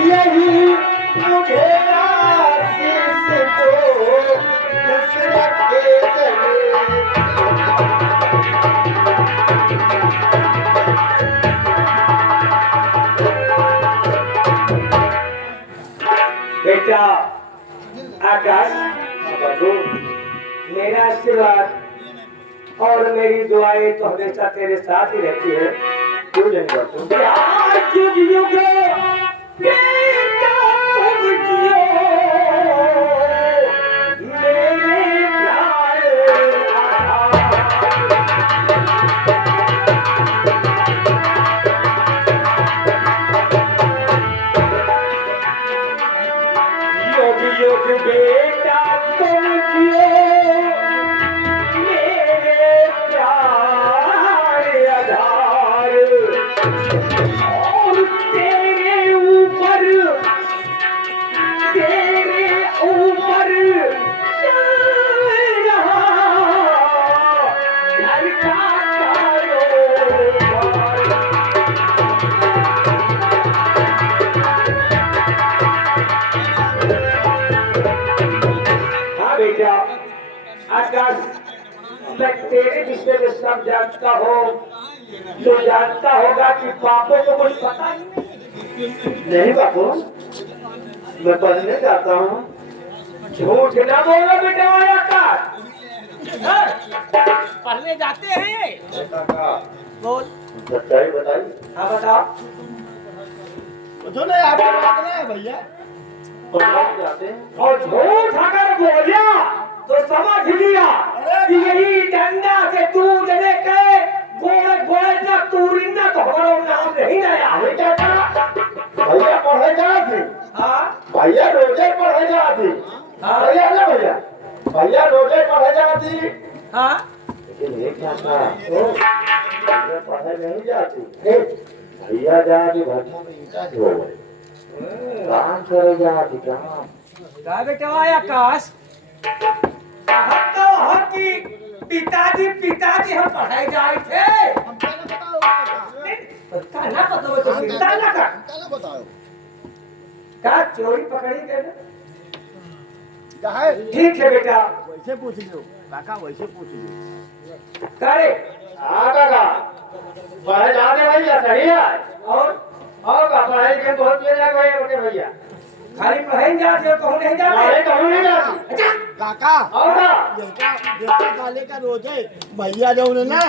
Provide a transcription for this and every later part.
यही मुझे आशीष दो खुश रखे चले। बेटा आकाश, मेरा आशीर्वाद और मेरी दुआएं तो हमेशा तेरे साथ ही रहती है। क्यों नहीं बेटा तुम जियो, मेरे प्यारे योग बेटा तुम जियो, मेरे प्यारे आधार। और तेरे ऊपर चल रहा घर का कारोबार। बेटा आकाश, मैं तेरे विषय में सब जानता हूँ। तो जानता होगा कि पापों को कुछ पता नहीं बापू, मैं पढ़ने जाता हूँ। झूठ ना बोलो बेटा आकाश। पढ़ने जाते हैं। बोल सच्चाई बताइए। हाँ बताओ। जो नहीं आपके बात नहीं है भैया। पढ़ने जाते हैं और झूठ अगर बोलिया तो समझ लिया कि यही डंडा से दूध लेके गोड़ गोड़ ना तूरिन्ना तो हमारा नाम नहीं आया। भैया पढ़े जाए थे। हाँ भैया रोजे पढ़े जाती। हाँ भैया ना भैया, भैया रोजे पढ़े जाती। हाँ लेकिन ये क्या था, भैया पढ़े नहीं जाती। भैया जाती भट्टा में ईटा हो गए, काम करे जाती काम। क्या बेटा आकाश, तो हकी पिताजी हम पढ़ाई जाए थे। कहना पता है तो चिंता ना कर। बताओ क्या चोरी पकड़ी गए ना? क्या है? ठीक है बेटा, वैसे पूछ लो काका, वैसे पूछ लो। करे काका पढ़े जाते भैया सही है। और पढ़ाई के बहुत देर लग गई भैया। खाली पढ़ाई जाते हो कहूँ नहीं जाते। कहूँ नहीं जाती। अच्छा काका और बेटा काले का रोज है भैया जो उन्हें ना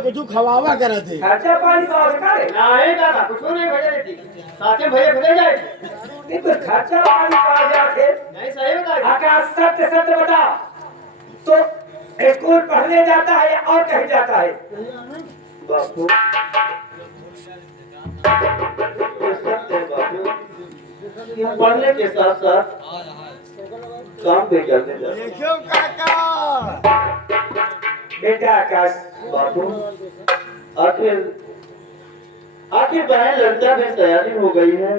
कुछ खवावा करे थे। खर्चा पानी का करे नहीं काका, कुछ नहीं भैया देती। साथे भैया भले जाए नहीं, कुछ खर्चा पानी का जाते। नहीं, सही बता। आकाश सत्य सत्य बता, तो स्कूल पढ़ने जाता है या और कहीं जाता है? बापू ये सत्य है बापू, ये पढ़ने के साथ साथ काम भी करने जाते। देखो काका बेटा आकाश, बापू आखिर बहन लड़का भी तैयारी हो गई है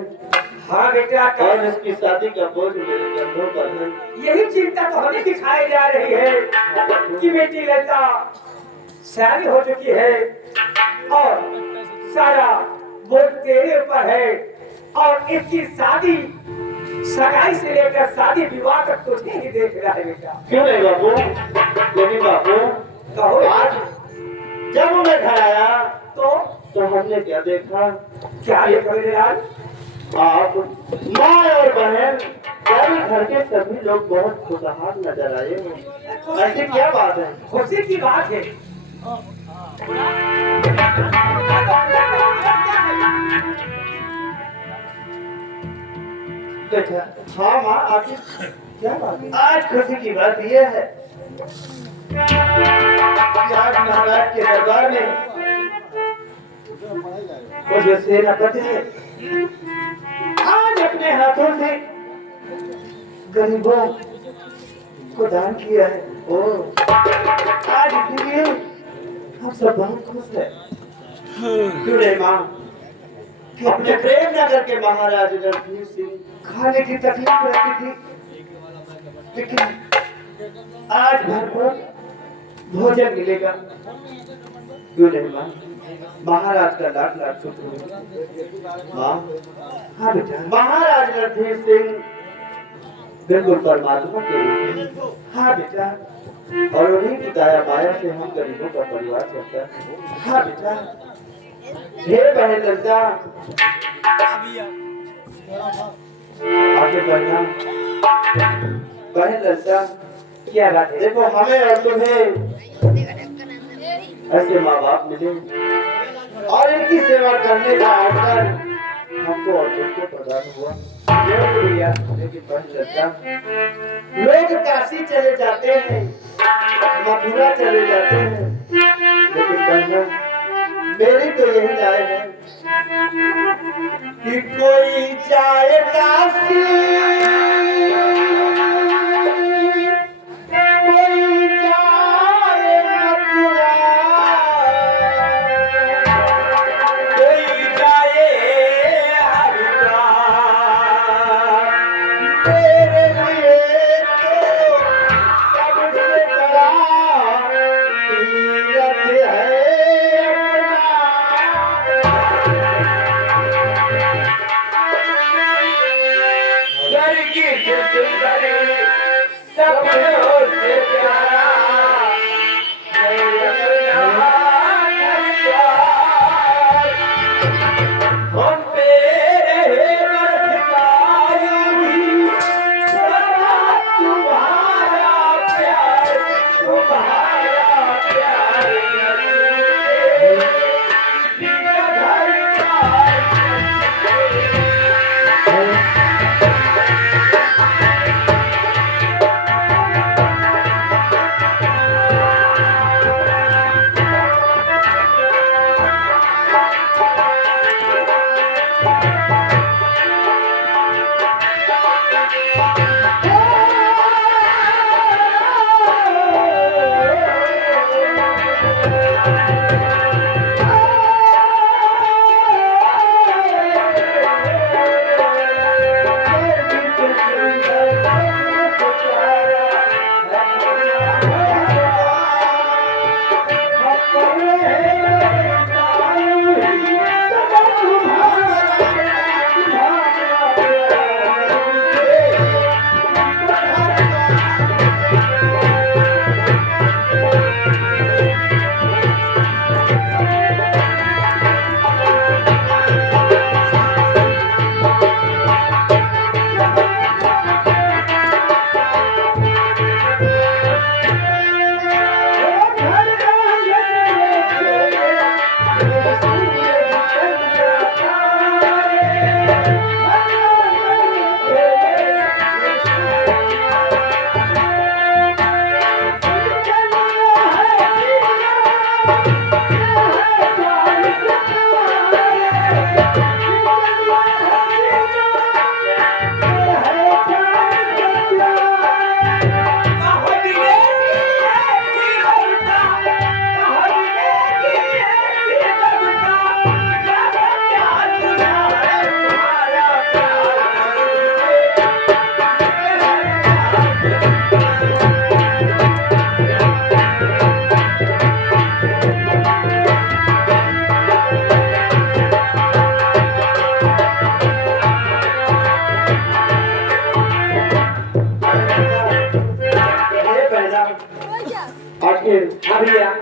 हाँ बेटा और आकाश, इसकी शादी का बोझ मेरे कंधों पर है। यही चिंता तो हमें दिखाई जा रही है कि बेटी लता शादी हो चुकी है और सारा बोझ तेरे ऊपर है। और इसकी शादी सगाई से लेकर शादी विवाह तक तुझे ही देख रहा है बेटा। क्यों नहीं बापू? लेकिन बापू कहो आज जब मैं घर आया तो हमने क्या देखा? क्या ये मेरे लाल? आप माँ और बहन सभी घर के सभी लोग बहुत खुशहाल नजर आए। ऐसी क्या बात है? खुशी की बात है। बेटा हाँ माँ, आखिर क्या बात है? आज खुशी की बात यह है कि आज महाराज के दरबार में वो जो सेनापति है आज अपने हाथों से गरीबों को दान किया है। ओ आज इसलिए हम सब बहुत खुश है। क्यों नहीं माँ कि अपने प्रेम नगर के महाराज रणधीर सिंह खाने की तकलीफ रहती थी, लेकिन आज भरपूर भोजन मिलेगा। क्यों नहीं माँ? महाराज का लाख लाख शुक्र। माँ, हाँ बेटा, महाराज रणधीर सिंह बिल्कुल परमात्मा के रूप में। हाँ बेटा, और उन्हीं की दया माया से हम गरीबों का परिवार चलता है। हाँ बेटा, हे बहन ललिता, आगे बढ़ना। बहन ललिता, क्या बात है? देखो हमें और तुम्हें ऐसे माँ बाप मिले और इनकी सेवा करने का अवसर हमको और तुमको प्रदान हुआ। लेकिन बहन ललिता, लोग काशी चले जाते हैं, मथुरा चले जाते हैं, लेकिन बहना मेरी तो यही राय है कि कोई जाए काशी, कोई जाए मथुरा, कोई जाए हरिद्वार, मेरे लिए तो सबसे बड़ा तीर्थ है घर की सुंदरी सपनों से प्यारा, हम पे रहे बरसाया भी, तुम्हारा प्यार, तुम्हारा प्यार किसी का घर का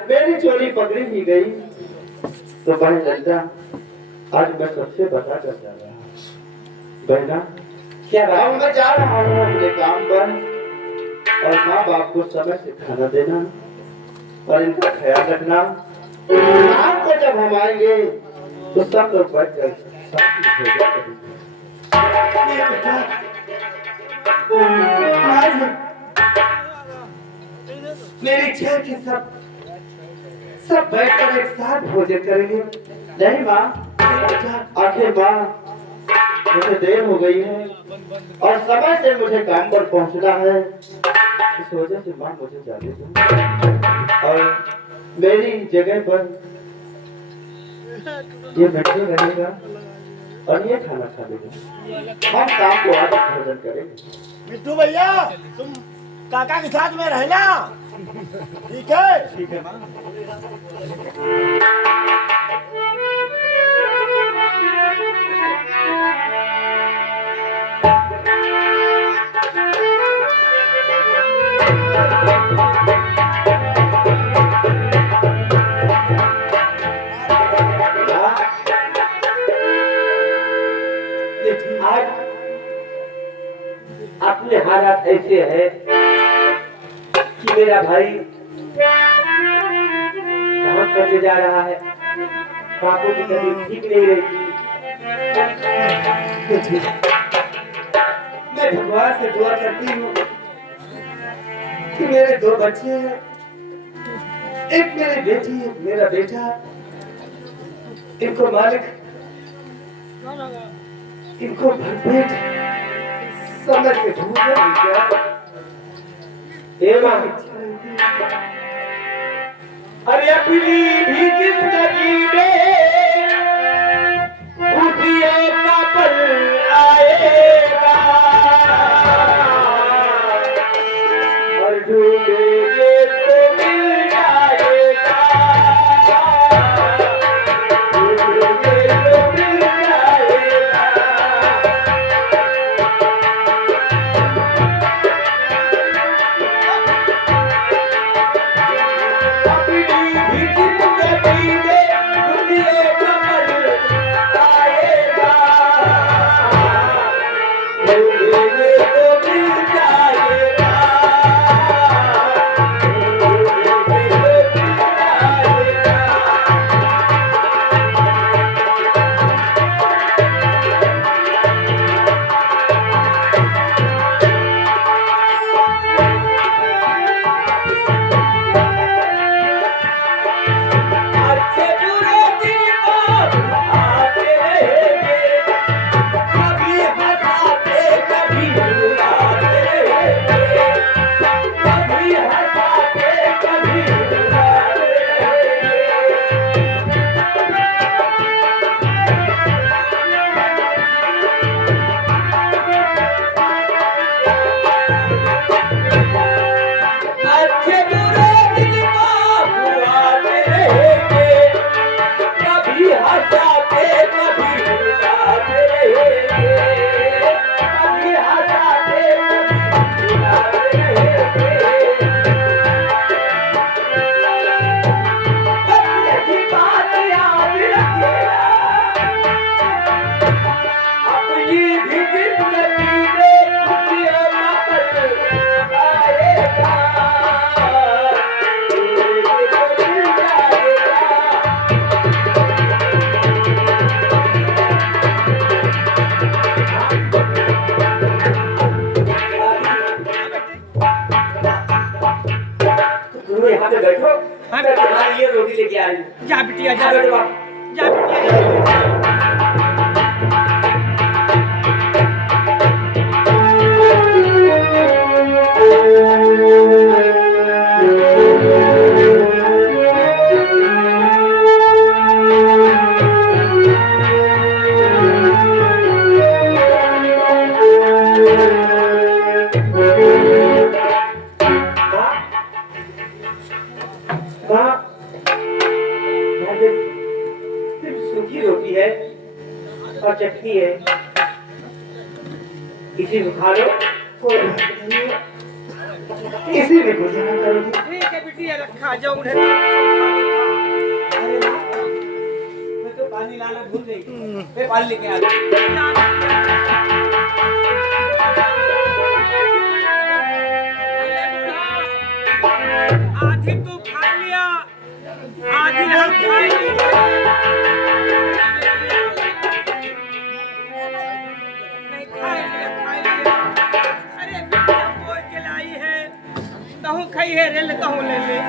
मेरी चोरी पकड़ी भी गई तो बहन ललिता, आज मैं सबसे बता कर जा रहा हूँ। बहना, क्या बात? अब मैं जा रहा हूँ अपने काम पर, और माँ बाप को समय से खाना देना और इनका ख्याल रखना। शाम को जब हम आएंगे तो सब लोग बैठ कर साथ में भोजन करेंगे। आज मेरी इच्छा की सब बैठकर एक साथ भोजन करेंगे। नहीं माँ, आखिर माँ मुझे देर हो गई है और समय से मुझे काम पर पहुंचना है, इस वजह से माँ मुझे जाने दो और मेरी जगह पर ये बैठे रहेगा और ये खाना खा लेगा। हम शाम को आज भोजन करेंगे। मिट्टू भैया, तुम काका के साथ में रहना, ठीक है? ठीक है माँ। आज अपने हालात ऐसे है कि मेरा भाई काम करने जा रहा है, बापू की तबीयत ठीक नहीं रहती। मैं भगवान से दुआ करती हूँ कि मेरे दो बच्चे हैं, एक मेरी बेटी एक मेरा बेटा, इनको मालिक इनको भरपेट समझ के ढूंढे क्या अरे अपनी भी जिंदगी में खुशियों का पल आएगा और ढूंढेंगे तो मिल जाएगा, ढूंढेंगे तो मिल जाएगा। यहाँ पे बैठो, मैं तुम्हारे लिए रोटी लेके आई हूँ। जा बिटिया जा, बैठो। जा बिटिया। सिर्फ सूखी रोटी है और चटनी है, इसी को खा लो, कोई बात नहीं है, इसी में गुजारा करोगी। ठीक है बिटिया, रखा जाओ उन्हें। अरे वाह, मैं तो पानी लाना भूल गई, मैं पानी लेके आ गई। आधी तू खा लिया, आधी हम खाएंगे। नहीं खाएंगे, खाएंगे। अरे बिटिया बोल के लाई है, कहूँ खाई है रे, ले कहूँ ले ले।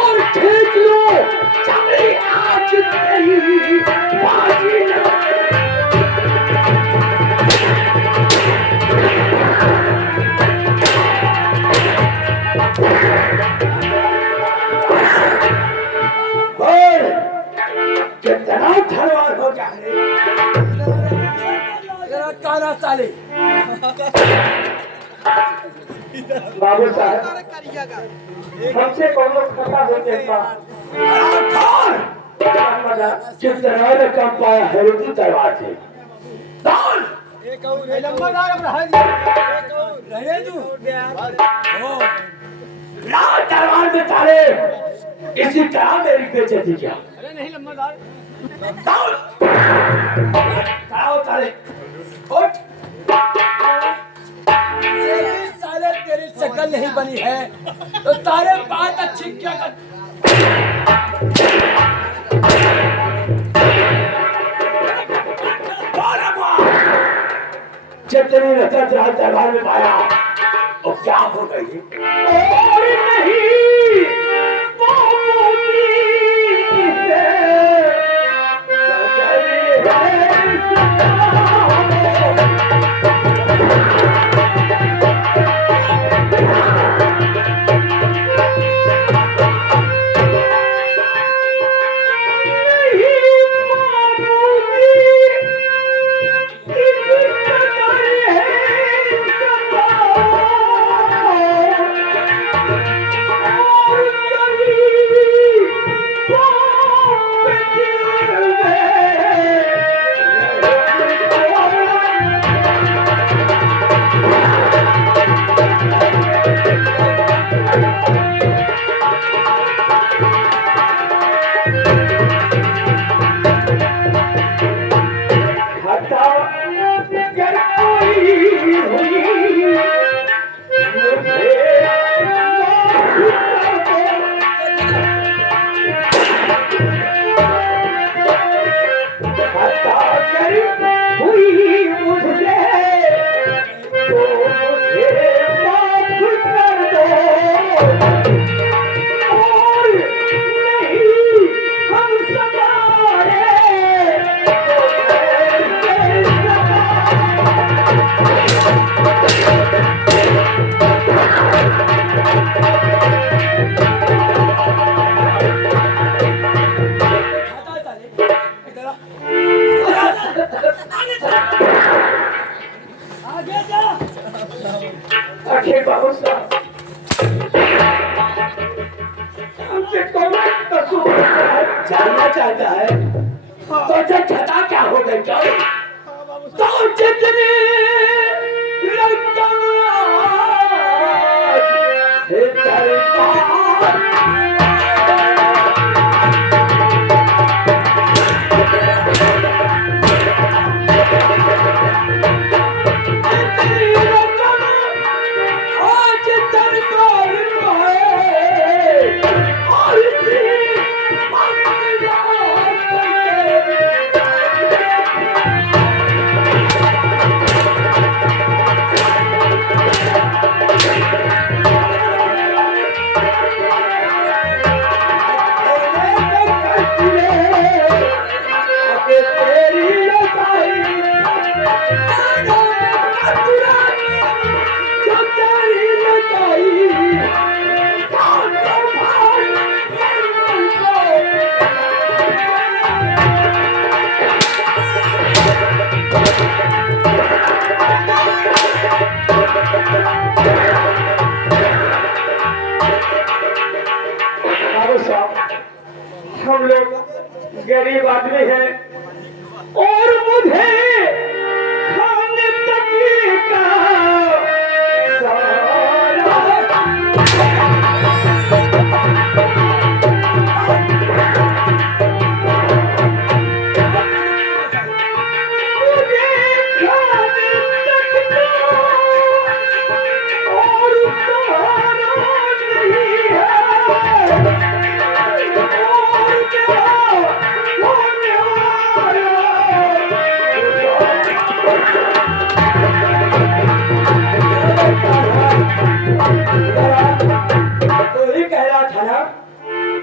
और ठीक लो बताना साले। बाबू साहब हमसे कौन खता होते का चित्र कम पाया है रोटी दरबार से नंबरदार अब रहे तू रात दरबार में तारे इसी तरह मेरी बेइज्जती किया। अरे नहीं नंबरदार आओ तारे उठ साले तेरी शक्ल नहीं बनी है तो सारे बात अच्छी क्या कर जितनी रसद रात दरबार में पाया और क्या हो गई और नहीं आखिर बाबू साहब हमसे कौन कसूर जानना चाहता है तो छता क्या हो गई क्या तो जितने रकम आज है दरबार हम लोग गरीब आदमी हैं और मुझे खाने तक का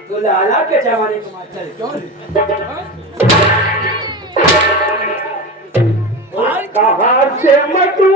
तो लाला के जमाने को मार चले क्यों कहाँ से मटू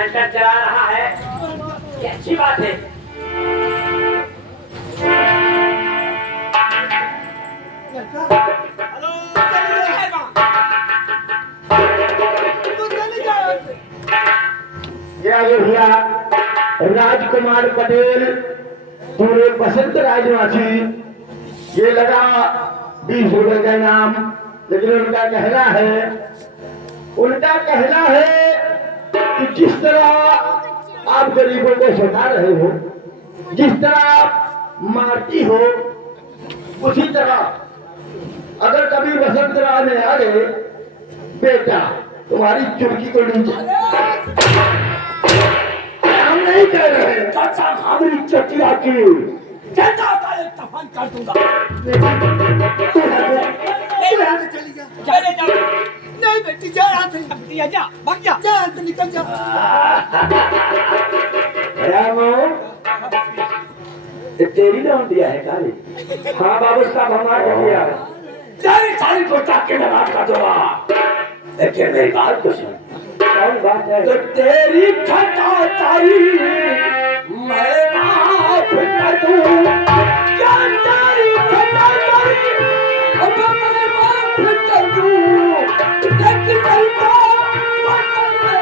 हंटर चला रहा है, ये अच्छी बात है। ये आगे भैया राजकुमार पटेल पूरे बसंत राजवासी, ये लगा 20 रुपए का इनाम। लेकिन उनका कहना है कि जिस तरह आप गरीबों को सता रहे हो, जिस तरह आप मारती हो, उसी तरह अगर कभी बसंत राज में आ गए बेटा, तुम्हारी चुटकी को नीचे हम नहीं कह रहे हैं, चाचा हमारी चटिया की कहता था एक तफान कर दूंगा। चली जा। चले जाओ, नहीं बेटी जा यहाँ से, जा भाग जा। जा यहाँ से, निकल जा। रामो, ये तेरी नाम दिया है काली? हाँ बाबू साहब हमारे दिया है। तेरी सारी को ताके में बात कर दूंगा। लेकिन मेरी बात तो सुन। कौन बात है? तो तेरी खटा तारी मैं माफ कर दूं। क्या तेरी खटा तारी अब मैं माफ कर दूं। लेकिन मेरी बात पकड़ ले।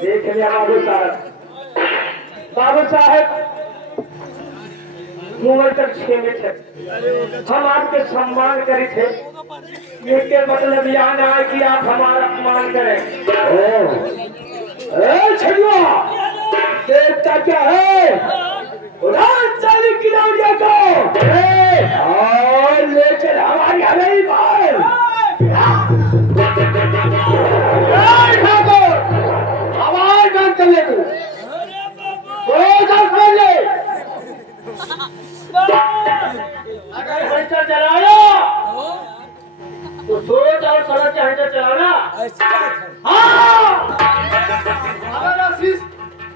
देख लिया बाबू साहब मुंगल तक छेमे थे, हम आपके सम्मान करे थे। इसके मतलब यह ना है कि आप हमारा अपमान करें। छड़िया देखता क्या है? उड़ान चाली किनारिया को और लेकर हमारी हवेली पर आवाज बंद कर ले तू। अगर हंटर चलाया तो सोच और समझ के हंटर चलाना। हाँ अगर आशीष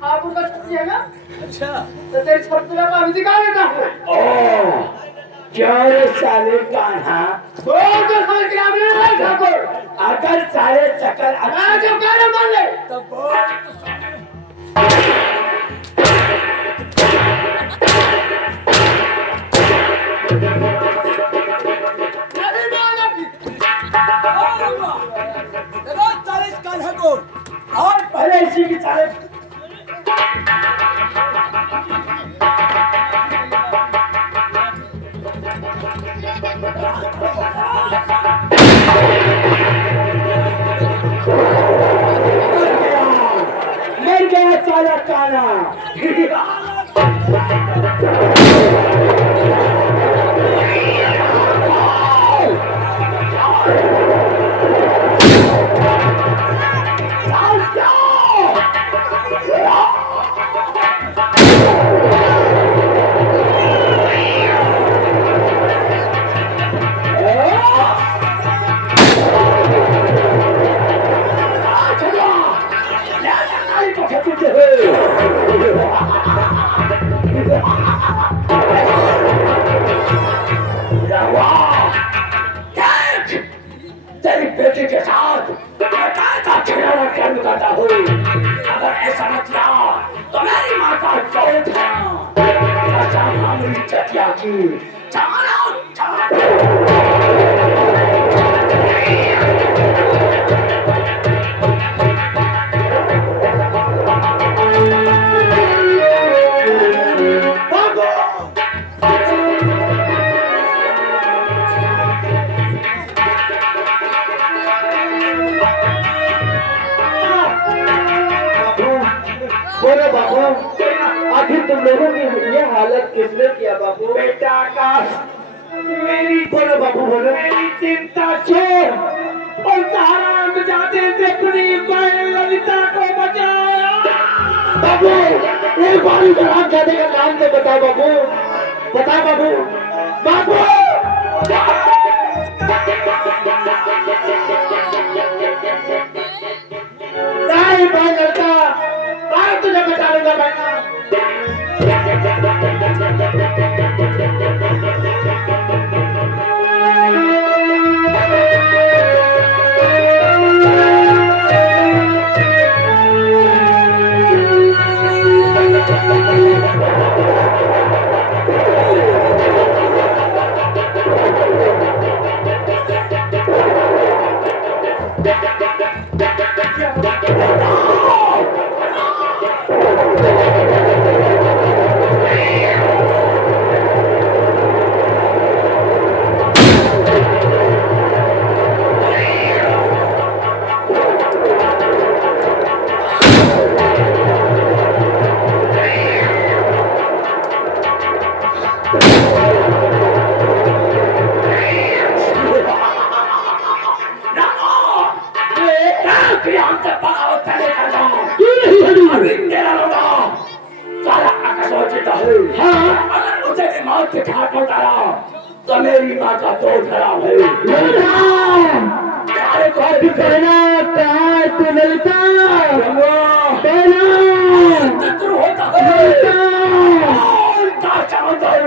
आप उसका छुट्टी है ना, अच्छा तो तेरी छुट्टी का अभी दिखा देता हूँ। क्या रे साले कान्हा, तो समझ के आपने नहीं ठाकुर, अगर साले चक्कर अना जो कहने मान ले तो और पहले इसी की चाले मर गया साला काला। तेरी बेटी के साथ करता हूँ। अगर ऐसा न किया तो मेरी माँ का चौथ है हमारी चटिया की। बोलो बाबू, आखिर तुम लोगों की ये हालत किसने किया बाबू? बेटा का मेरी बोलो बाबू बोलो। मेरी चिंता छोड़ और तारा जाते देखनी मैं ललिता को बचाया। बाबू एक बारी बड़ा जाने का नाम तो बताओ बाबू, बताओ बाबू। बाबू नहीं बात तो मेरी माँ का दो खराब है। अरे कौन कहना कहाँ है तू ललिता? कहना शत्रु होता है। का चादर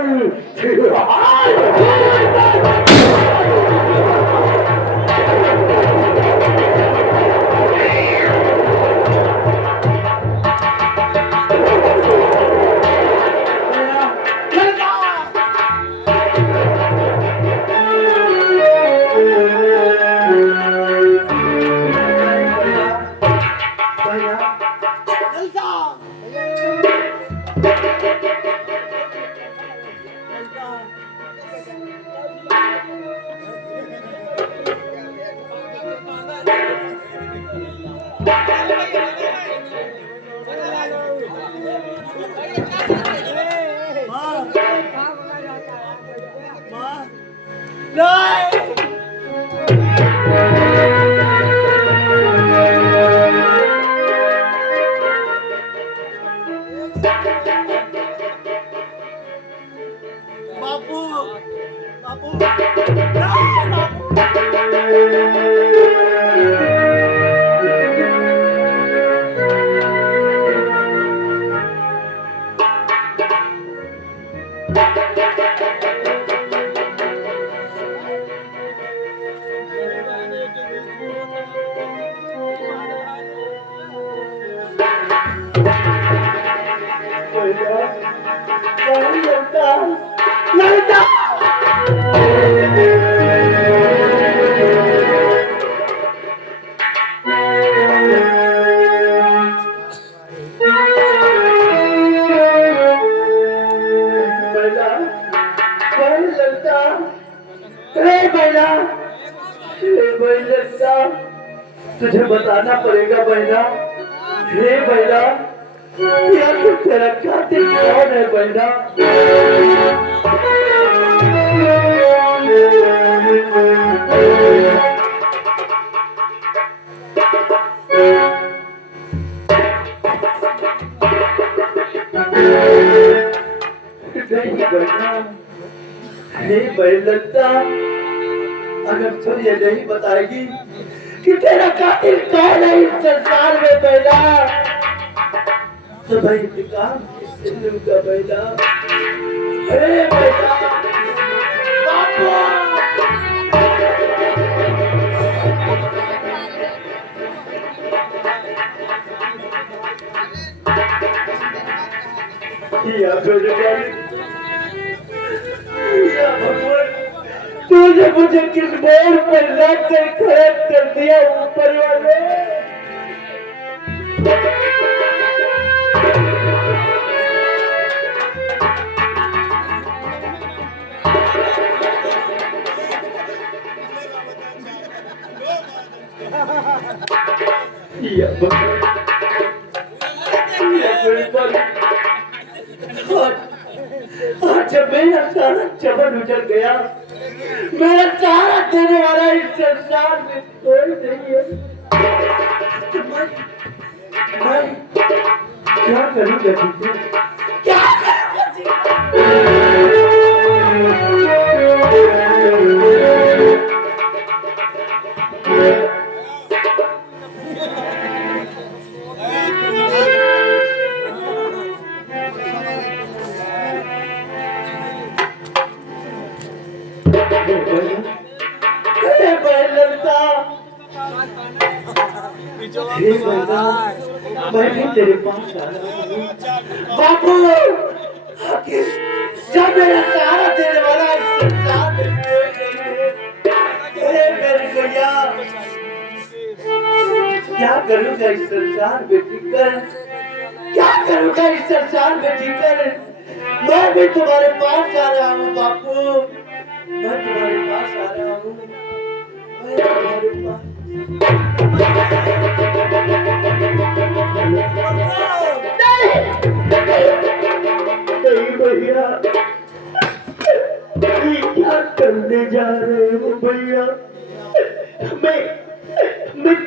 तुझे बताना पड़ेगा बहना। हे बहना, यार तू तेरा कातिल कौन है बहना? नहीं बहना, हे बहना, अगर तू ये नहीं बताएगी कि तेरा कातिल कौन है इस संसार में बहना, तो भाई इंतकाम किससे लूंगा बहना? हे बहना, या भगवान, तूने मुझे किस मोड़ पर रख कर खड़ा कर दिया ऊपर वाले? या भगवान, आज जब मेरा सारा चमन उजड़ गया, मेरा सारा देने वाला इस संसार में कोई नहीं है, तो मैं क्या करूँगा जीते? क्या करूँगा जीते? मैं भी तेरे पास आ रहा हूँ बापू। आखिर जब मेरा सहारा देने वाला इस संसार में कोई नहीं है, मेरी भैया क्या करूँगा इस संसार में जीकर? क्या करूँगा इस संसार में जीकर? मैं भी तुम्हारे पास आ रहा हूँ बापू, मैं तुम्हारे पास आ रहा हूँ, मैं तुम्हारे पास। नहीं भैया, ये क्या करने जा रहे हो भैया? मैं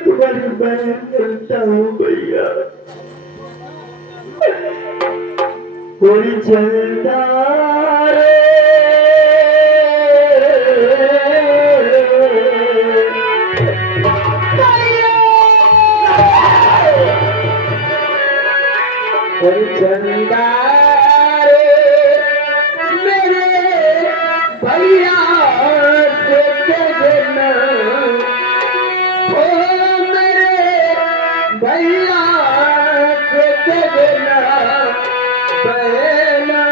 तुम्हारी बहन करता हूँ भैया। कोई चलता रे चंदा रे मेरे भैया से कहना ओ मेरे भैया से कहना बहना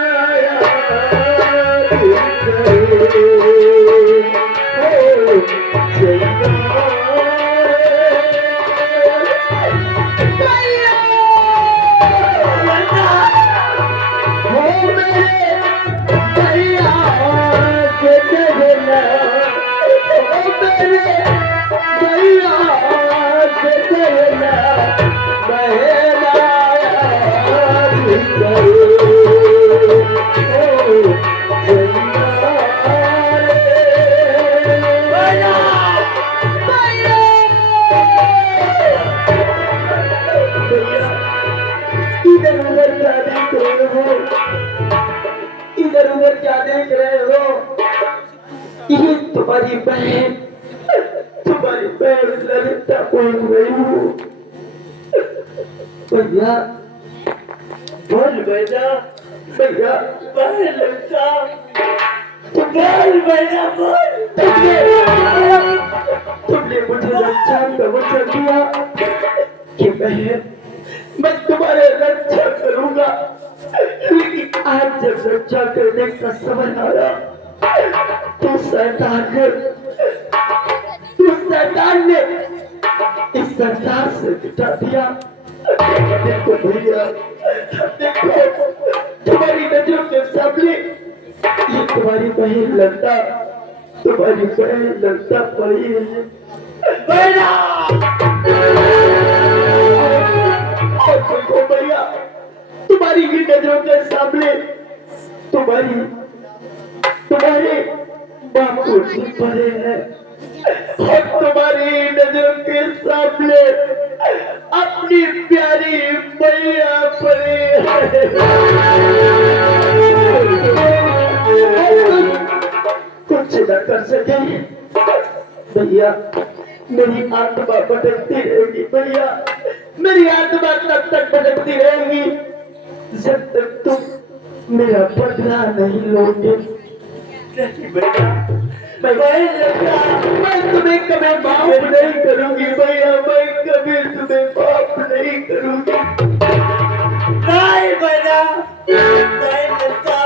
इधर उधर क्या देख रहे हो? ये तुम्हारी बहन ललिता बोल रही हूँ। भैया बोल बेटा, भैया बोल ललिता, तू बोल बेटा बोल। तुमने मुझे रक्षा का वचन दिया कि मैं तुम्हारे रक्षा करूंगा, लेकिन आज जब रक्षा करने का समय आया तो शैतान ने इस संसार से मिटा दिया। देखो भैया, देखो तुम्हारी नजरों के सामने ये तुम्हारी बहन लड़ता पड़ी है। बेटा और देखो भैया, तुम्हारी भी नजरों के सामने तुम्हारे बापू जी पड़े हैं और तुम्हारी नजरों के सामने अपनी प्यारी मैया पड़े हैं। कुछ न कर सके भैया, मेरी आत्मा भटकती रहेगी भैया, मेरी आत्मा तब तक भटकती रहेगी जब तक तुम मेरा बदला नहीं लोगे। नहीं बेटा, मैं तुम्हें कभी माफ नहीं करूंगी भैया, मैं कभी तुम्हें माफ नहीं करूंगी। नहीं बेटा, नहीं ललिता,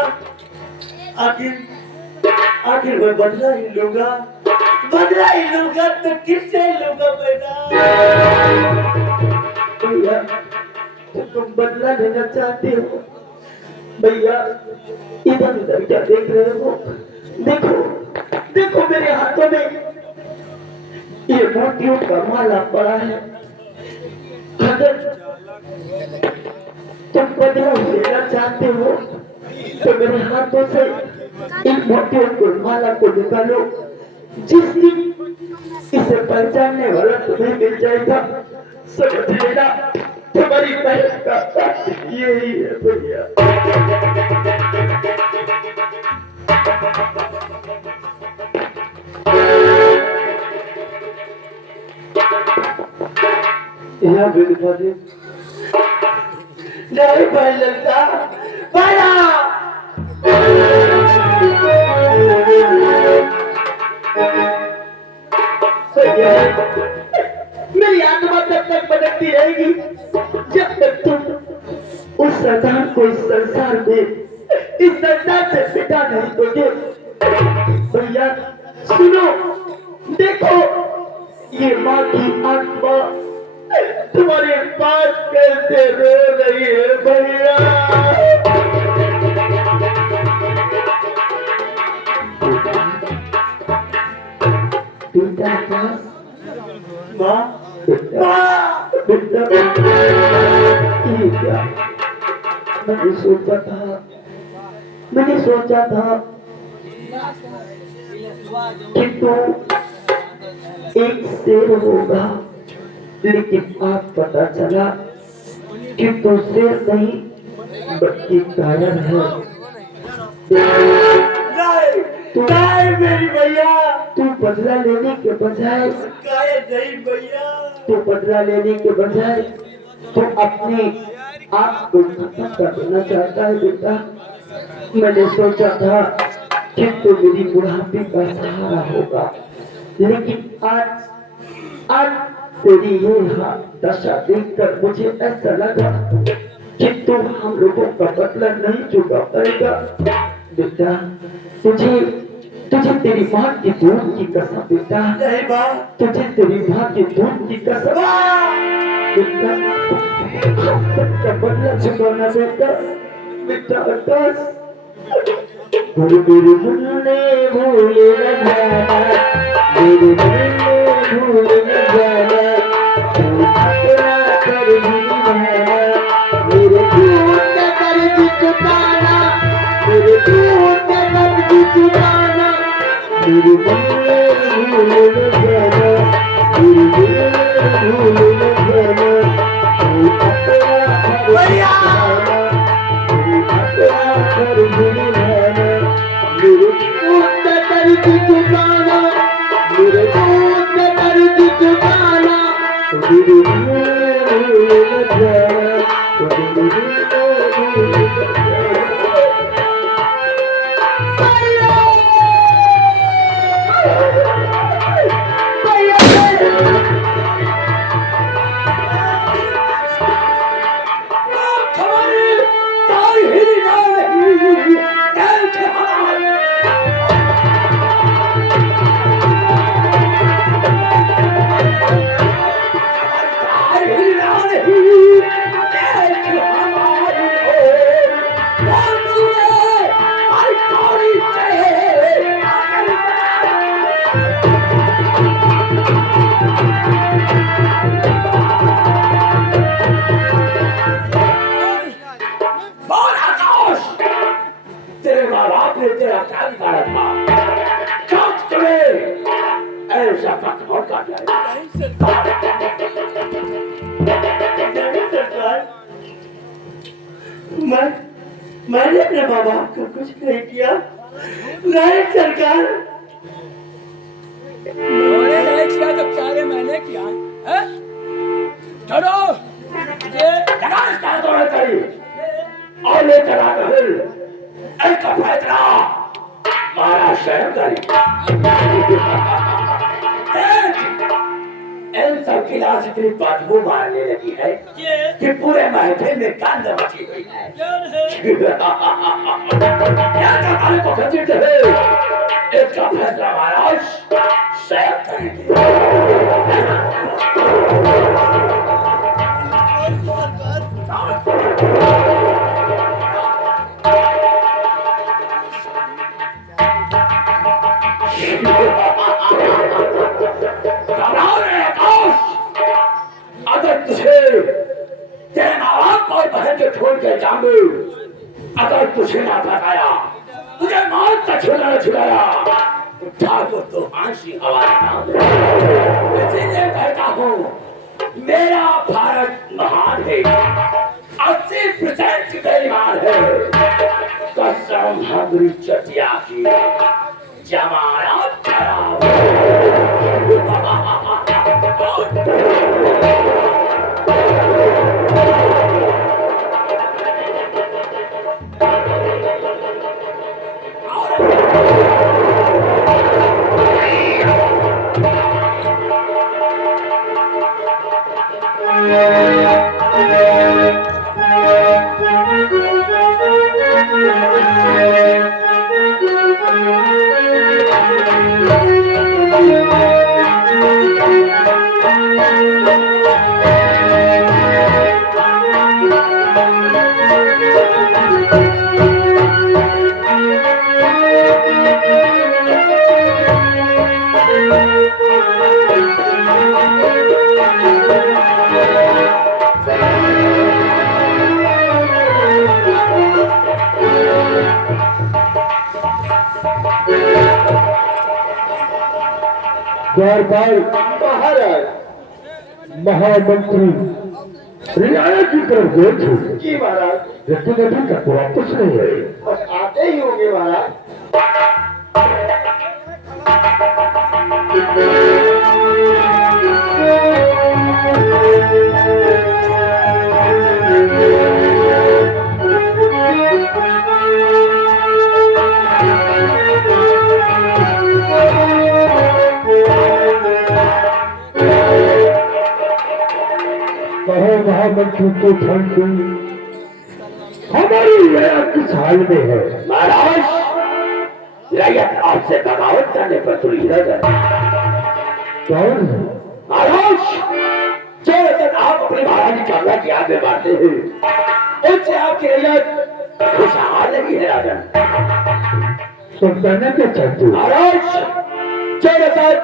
आखिर मैं बदला ही लूंगा तो किससे लूंगा बेटा? भैया तुम बदला लेना चाहते हो? भैया इधर उधर क्या देख रहे हो? देखो मेरे हाथों में ये मोतियों का माला पड़ा है। अगर तुम बदला लेना चाहते हो तो मेरे हाथों से इन मोतियों को माला को निकालो। जिस दिन इसे पहचानने वाला तुम्हें मिल जाएगा, समझ लेना तुम्हारी बहन का यही है भैया। यहाँ भी दिखा दे। नहीं भाई ललिता, बड़ा मेरी आत्मा तब तक भटकती रहेगी जब तक तुम उस शैतान को इस संसार से मिटा नहीं दोगे। भैया सुनो, देखो ये माँ की आत्मा तुम्हारे पास कैसे रो रही है भैया। बेटा पास माँ बेटा ये क्या? मैंने सोचा था कि तू एक शेर होगा, लेकिन आज पता चला कि तू शेर नहीं बल्कि कायर है। नहीं मेरी भैया, तू बदला लेने के बजाय कायर नहीं भैया, तू बदला लेने के बजाय तू अपनी आपको खत्म कर देना चाहता है बेटा। मैंने सोचा था कि तो मेरी बुढ़ापे का सहारा होगा, लेकिन आज आज तेरी ये दशा देखकर मुझे ऐसा लगा कि तू हम लोगों का बदला नहीं चुका पाएगा। बेटा तुझे तुझे तेरी माँ की दूध की कसम बेटा, नहीं माँ, तुझे तेरी माँ की दूध की कसम बेटा, सबका बदला चुकाना बेटा। बेटा आकाश, मेरे मुन्ने भूले न जाना, मेरे मुन्ने भूले न जाना, तू अपना कर भी रहना, मेरे दूध का कर्ज चुकाना, मेरे दूध का कर्ज चुकाना, मेरे मुन्ने भूले न जाना, मेरे मुन्ने भूले न जाना, तू अपना कर भी रहना, तू अपना कर भी रहना, मेरे दूध का कर्ज चुकाना, मेरे दूध का कर्ज चुकाना, मेरे मुन्ने भूले न जाना, मेरे मुन्ने भूले न जाना। तेरे माँ बाप ने तेरा क्या बिगाड़ा था? चौक तुम्हें ऐसा पकड़ कर जाए। नहीं सरकार, मैंने अपने माँ बाप को कुछ नहीं किया। नहीं सरकार, मैंने नहीं किया तो क्या रे मैंने किया है? चलो ये लगा इसका तो मैं करी और ले चला कर ऐसा फैसला मारा शहर करी। इन सब गिलास इतनी बदबू मारने लगी है कि पूरे महफिल में गंध मची हुई है। क्या जमाने को खजीद है? इसका फैसला महाराज शहर करेंगे। अगर तुझे तेरे माँ बाप और बहन के छोड़ के जाऊंगी, अगर तुझे ना बताया, तुझे मौत का छुड़ा छुड़ाया, ठाकुर तो फांसी हवाले ना दे। इसीलिए कहता हूँ मेरा भारत महान है, 80% बेईमान है। कसम हमारी चटिया की जमानत खराब द्वारपाल महाराज महामंत्री रियायत की तरफ गए थे। जी महाराज। लेकिन अभी तक वापस नहीं आए। बस आते ही होंगे महाराज। मच्छर तो ठंड हमारी रैयत किस हाल में है? महाराज रैयत आपसे बगावत करने पर तुली रह गए। कौन है? महाराज जो रतन आप अपने महाराज की कमला की आग में मारते हैं उससे आपकी रैयत खुशहाल नहीं है राजन। तुम कहना क्या चाहते हो? महाराज जो रतन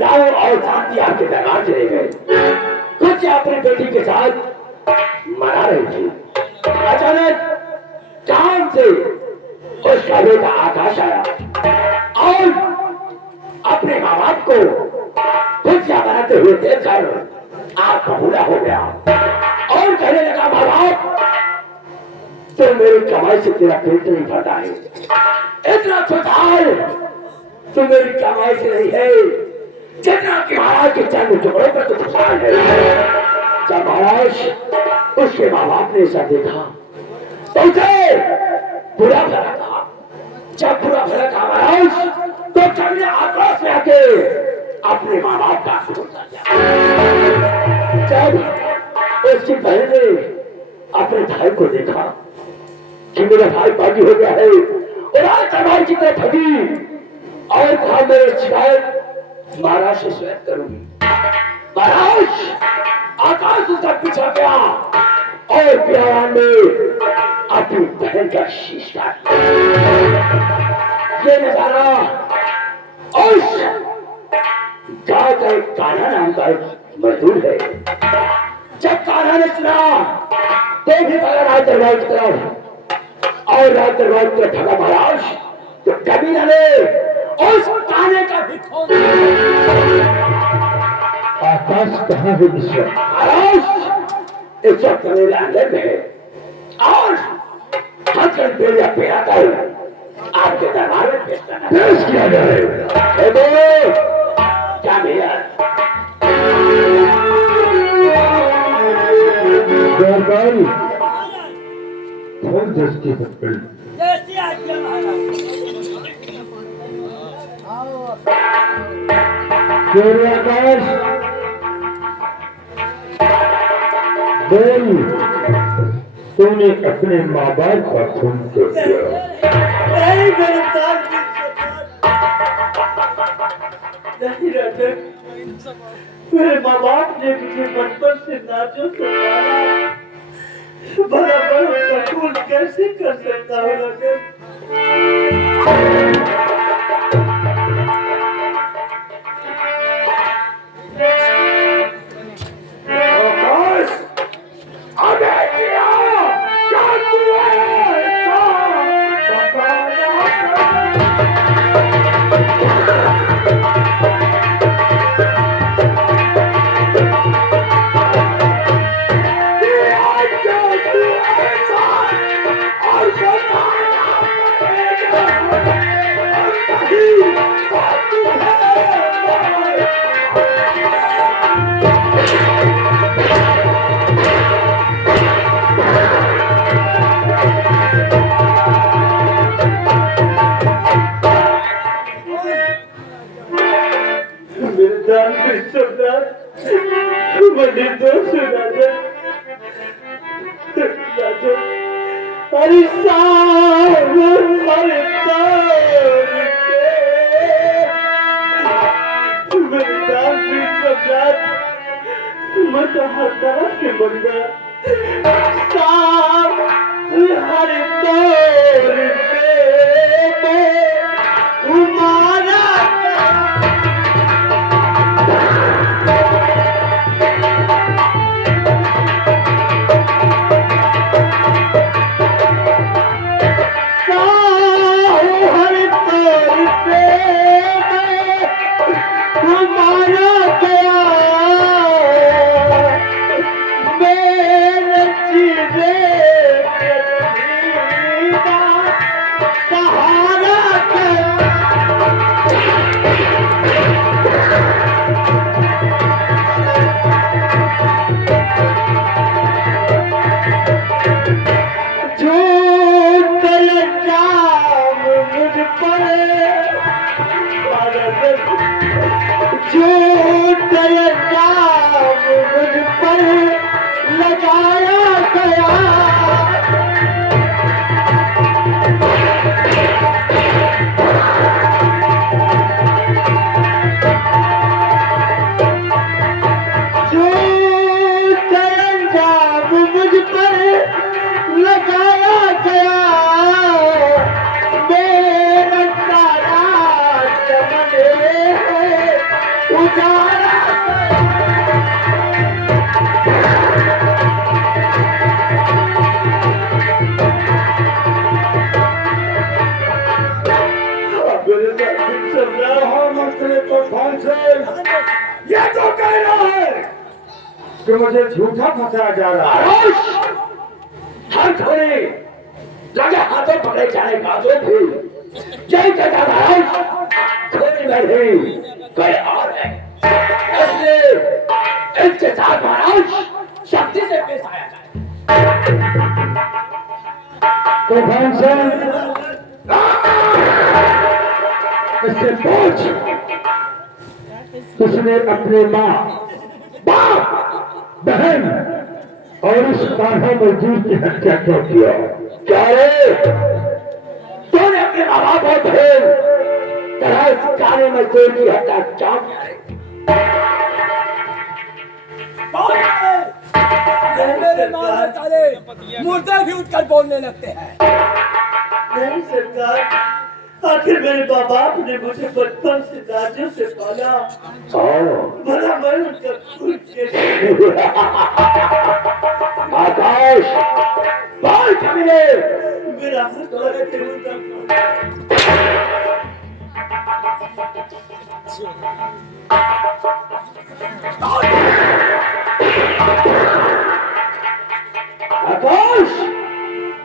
राम और शांति आपके दरबार चले गए कुछ अपनी बेटी के साथ मना रही थी। अचानक चांद से उसका बेटा आकाश आया और अपने माँ बाप को खुशियां मनाते हुए देखकर आग बबूला हो गया और कहने लगा माँ बाप तो मेरी कमाई से तेरा पेट नहीं भरता है। इतना खुशहाल तो मेरी कमाई से नहीं है जितना कि महाराज के चंद टुकड़ों पर तो खुशहाल है। जब महाराज उसके माँ बाप ने ऐसा देखा तो उसे बुरा भला कहा। जब बुरा भला कहा महाराज तो कभी आक्रोश में आके अपने माँ बाप का छोड़ता गया। जब उसकी बहन ने अपने भाई को देखा कि मेरा भाई बागी हो गया है और आज भाई की तरफ भगी और कहा मेरी शिकायत महाराज से स्वयं करूंगी। महाराज आकाश उसका पीछा गया और प्यार में अपनी बहन का शीश काट ये नजारा उस गांव का एक कान्हा नाम का एक मजदूर है। जब कान्हा ने सुना तो भी भगा राज दरबार की तरफ और राज दरबार की तरफ भगा महाराज तो कबीरा ने उस कान्हे का भी खोल आकाश कहाँ है इस वक्त? महाराज इस वक्त मेरे अंदर में है और हथकड़ पेड़िया पेड़ा कर आपके दरबार में पेश करना पेश किया जाए। क्या भैया दरबारी कौन दृष्टि पकड़ जैसे आज्ञा महाराज। तेरे आकाश बोल तूने अपने माँ बाप का खून क्यों किया? नहीं मेरे साथ नहीं राजन मेरे माँ बाप ने मुझे बचपन से नाजों से पाला भला बड़ा कबूल कैसे कर सकता हूँ राजन। महामंत्री तूफान सिंह ये तो कह रहा है कि मुझे झूठा फंसाया जा रहा है। हर घड़ी लगे हाथों पकड़े जाने बाजू भी जय कहता है थोड़ी में भी कोई और है, इसलिए इसके साथ महाराज शक्ति से पेश आया जाए। तूफान सिंह इससे पूछ उसने अपने माँ बाप बहन और उस कान्हा मजदूर की हत्या क्यों किया? क्या रे तूने अपने माँ बाप और बहन तरह इस कान्हा मजदूर की हत्या क्यों किया रे? मेरे माल साले मुर्दे भी उठकर बोलने लगते हैं। नहीं सरकार, आखिर मेरे माँ बाप ने मुझे बचपन से दादियों से पाला, भला मैं उनका खून कैसे आकाश बाल कमीने मेरा हाथ वाले आकाश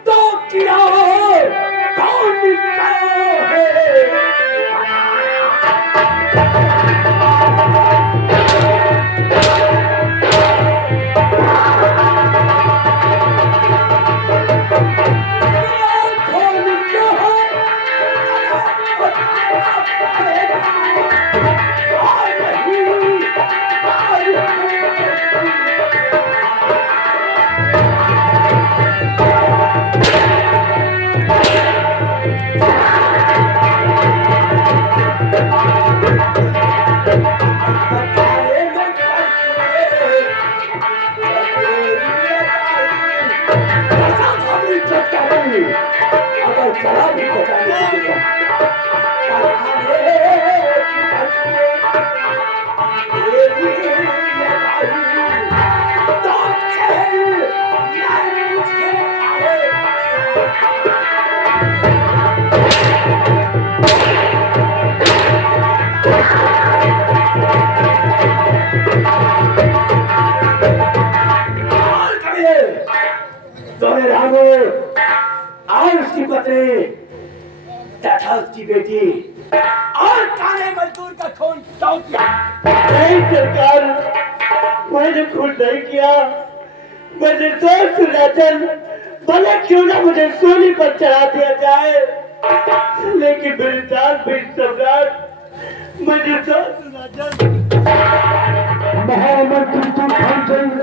तो किया है कौन निकला है? अगर चला भी और उसकी पत्नी तथा उसकी बेटी और काले मजदूर का खून क्यों किया? नहीं सरकार, मैंने खुद नहीं किया। मैं निर्दोष सुनाचल, भले क्यों ना मुझे सूली पर चढ़ा दिया जाए, लेकिन मेरे साथ भी सम्राट मैं निर्दोष सुनाचल। महामंत्री तूफान सिंह